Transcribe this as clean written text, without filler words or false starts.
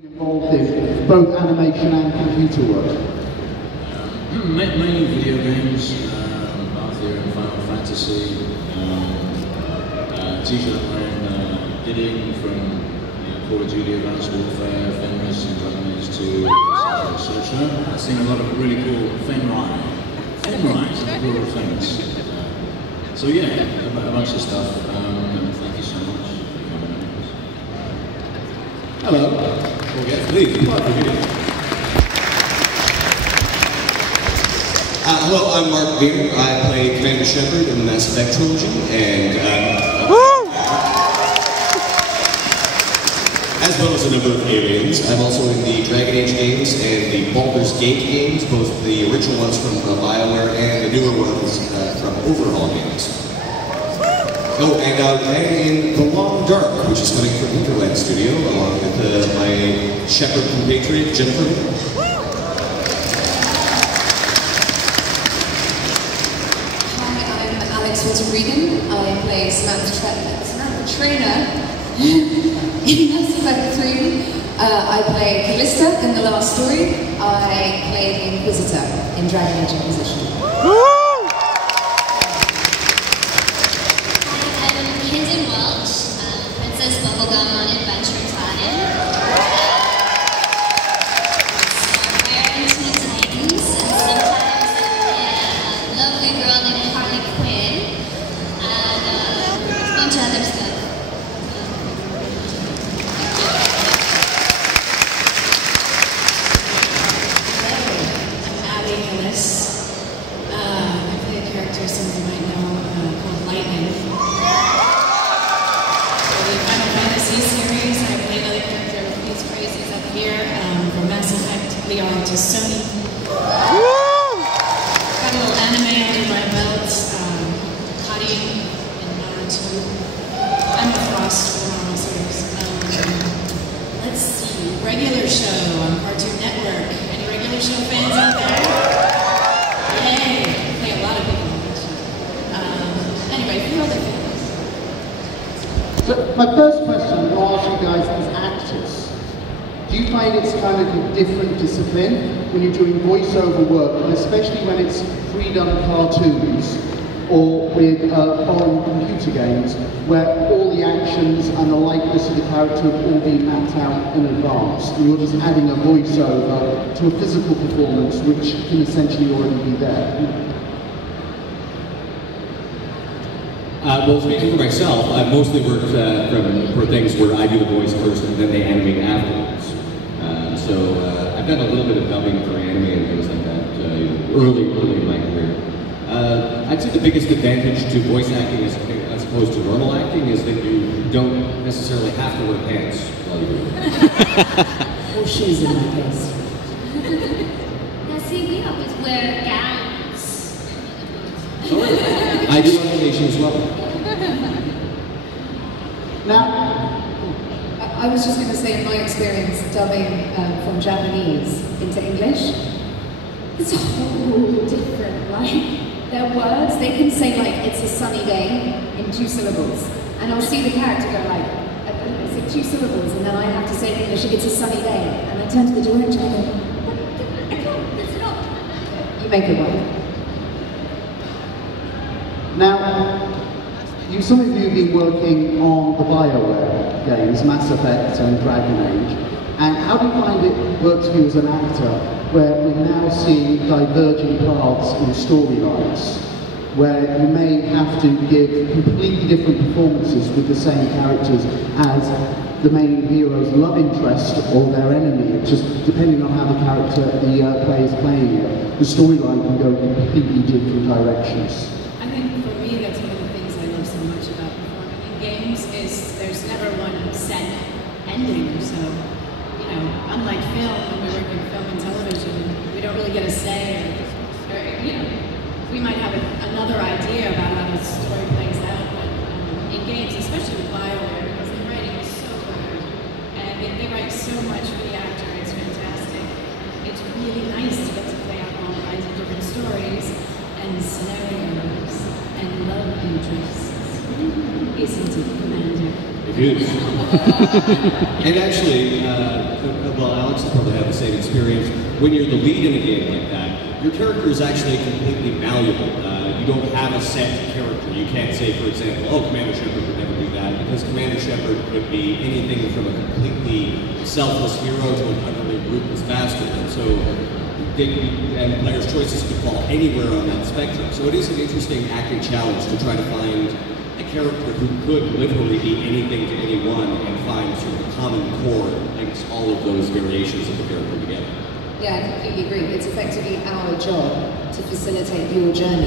Involved in both animation and computer work? Mainly video games, Arthur and Final Fantasy. T-shirt I'm wearing Gideon from Call of Duty, Advanced Warfare, Fenris and Dragon Age 2, etc. I've seen a lot of really cool Fenris and plural things. So yeah, a bunch of stuff. Thank you so much for coming on. Hello. Oh yes, please. Hello, I'm Mark Meer. I play Commander Shepard in the Mass Effect trilogy, and as well as a number of aliens. I'm also in the Dragon Age games and the Baldur's Gate games, both the original ones from BioWare and the newer ones from Overhaul games. Oh, and I'm in The Long Dark, which is coming from Hinterland Studio, along with my Shepard compatriot, Jennifer. Alix, Regan. I play Samantha Trainer in Mass Effect 3. I play Callista in The Last Story. I played Inquisitor in Dragon Age Inquisition. I'm Hynden Walch, Princess Bubblegum on Adventure Time. Starfire and Teen Titans, and sometimes a lovely girl named Harley Quinn, and a bunch of other stuff. Hillis. I play a character some of you might know called Lightning. For the Final Fantasy series, I play another character with these phrases up here from Mass Effect. We are to Sony. Got a little anime under my belt. Cuddy in Naruto. I'm a Frost for the normal series. Let's see. Regular show on Cartoon Network. Any regular show fans out there? Yay! Play a lot of people on this show. Anyway, a few other things. So my first question I'll ask you guys as actors. Do you find it's kind of a different discipline when you're doing voiceover work, and especially when it's pre-done cartoons or with foreign computer games, where all the actions and the likeness of the character have all been mapped out in advance, and you're just adding a voiceover to a physical performance which can essentially already be there? Well, speaking for myself, I've mostly worked for things where I do the voice first and then they animate afterwards. So I've done a little bit of dubbing for anime and things like that early in my career. I'd say the biggest advantage to voice acting as opposed to normal acting is that you don't necessarily have to wear pants while you do it. Or shoes in my case. Now see, we always wear gowns. I do animation as well. Now, I was just going to say, in my experience dubbing from Japanese into English, it's a whole different, like, their words, they can say, like, it's a sunny day in 2 syllables. And I'll see the character go, like, I say 2 syllables, and then I have to say in English, it's a sunny day. And I turn to the director and I go, I can't, that's it up. You make it work. Now, some of you have been working on the BioWare games, Mass Effect and Dragon Age, and how do you find it works for you as an actor, where we're now seeing diverging paths in storylines, where you may have to give completely different performances with the same characters as the main hero's love interest or their enemy? It's just depending on how the character, the player is playing it, the storyline can go completely different directions. I think for me, that's one of the things I love so much about performing in games is there's never one set ending. So, you know, unlike film, when we work in film and television, we don't really get a say, or you know, we might have another idea about how the story plays out, but in games, especially with BioWare, because the writing is so good, and they write so much for the actor, it's fantastic. It's really nice to get to play out all kinds of different stories and scenarios and love interests. Isn't it, Commander? It is. And actually, will probably have the same experience. When you're the lead in a game like that, your character is actually completely malleable. You don't have a set character. You can't say, for example, oh, Commander Shepard would never do that, because Commander Shepard could be anything from a completely selfless hero to an utterly ruthless bastard. And so, and players' choices could fall anywhere on that spectrum. So it is an interesting acting challenge to try to find a character who could literally be anything to anyone and find sort of a common core that links all of those variations of the character together. Yeah, I completely agree. It's effectively our job to facilitate your journey.